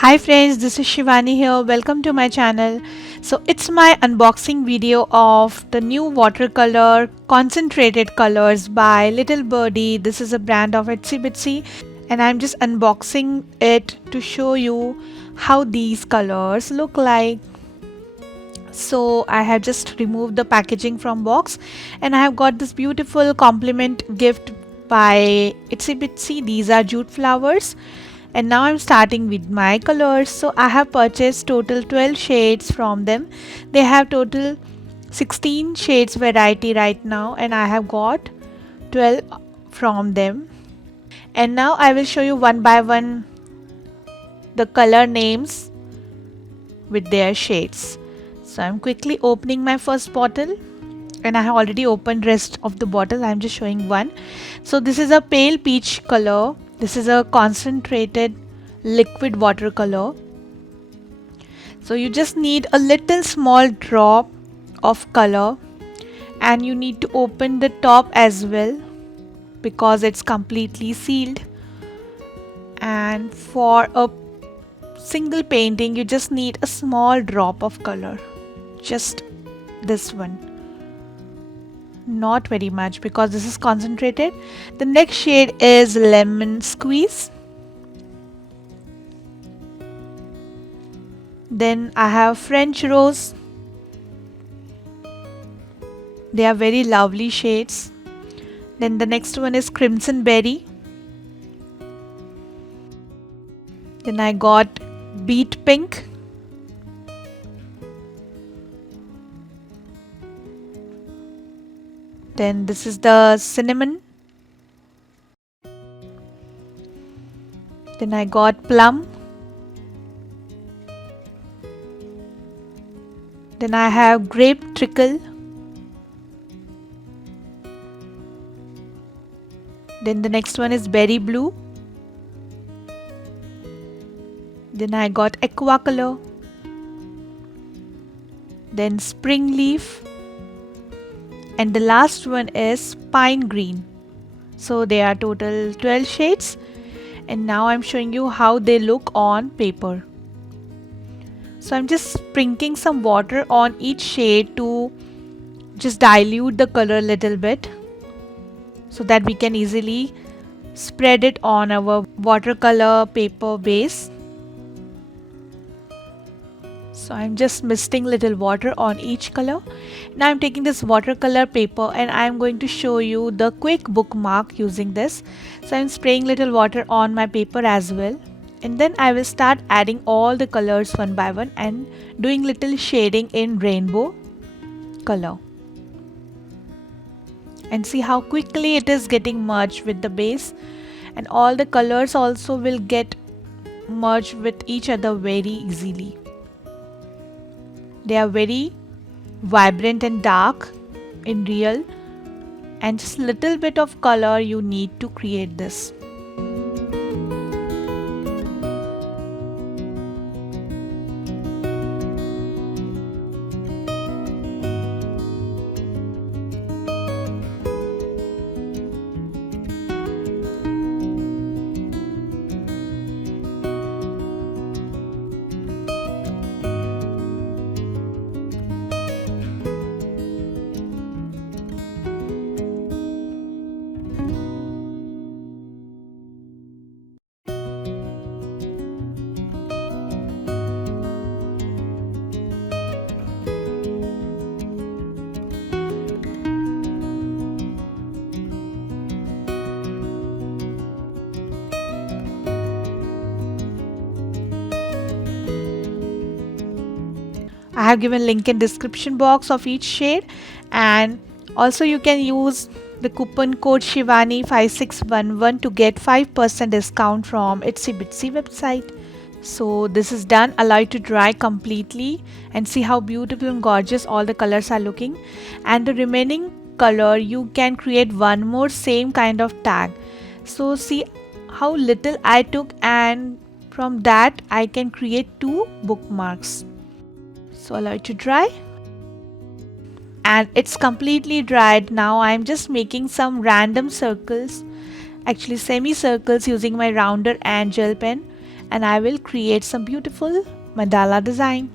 Hi friends, this is Shivani here. Welcome to my channel. So it's my unboxing video of the new watercolor concentrated colors by Little Birdie. This is a brand of Itsy Bitsy and I'm just unboxing it to show you how these colors look like. So I have just removed the packaging from box and I have got this beautiful compliment gift by Itsy Bitsy. These are jute flowers. And now I'm starting with my colors. So I have purchased total 12 shades from them. They have total 16 shades variety right now and I have got 12 from them. And now I will show you one by one the color names with their shades. So I'm quickly opening my first bottle and I have already opened rest of the bottle. I'm just showing one. So this is a pale peach color. This is a concentrated liquid watercolor. So you just need a little small drop of color and you need to open the top as well because it's completely sealed. And for a single painting you just need a small drop of color, just this one, not very much because this is concentrated. The next shade is lemon squeeze. Then I have French rose. They are very lovely shades. Then the next one is crimson berry. Then I got beet pink. Then this is the cinnamon. Then I got plum. Then I have grape trickle. Then the next one is berry blue. Then I got aqua color. Then spring leaf. And the last one is pine green. So they are total 12 shades. And now I'm showing you how they look on paper. So I'm just sprinkling some water on each shade to just dilute the color a little bit so that we can easily spread it on our watercolor paper base. So I'm just misting little water on each color. Now I'm taking this watercolor paper and I'm going to show you the quick bookmark using this. So I'm spraying little water on my paper as well. And then I will start adding all the colors one by one and doing little shading in rainbow color. And see how quickly it is getting merged with the base, and all the colors also will get merged with each other very easily. They are very vibrant and dark in real, and just little bit of color you need to create this. I have given link in description box of each shade, and also you can use the coupon code Shivani5611 to get 5% discount from Itsy Bitsy website. So this is done. Allow it to dry completely and see how beautiful and gorgeous all the colors are looking. And the remaining color you can create one more same kind of tag. So see how little I took, and from that I can create 2 bookmarks. So allow it to dry, and it's completely dried. Now I'm just making some random circles, actually semicircles, using my rounder and gel pen, and I will create some beautiful mandala design.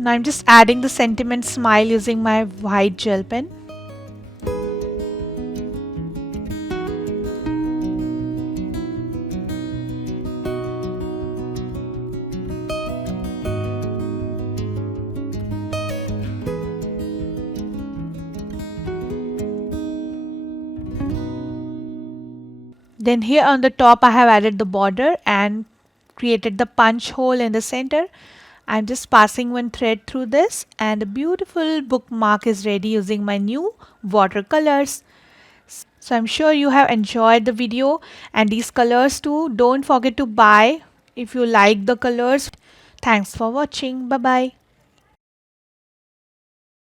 Now I'm just adding the sentiment smile using my white gel pen. Then here on the top I have added the border and created the punch hole in the center. I'm just passing one thread through this and a beautiful bookmark is ready using my new watercolors. So I'm sure you have enjoyed the video and these colors too. Don't forget to buy if you like the colors. Thanks for watching. Bye bye.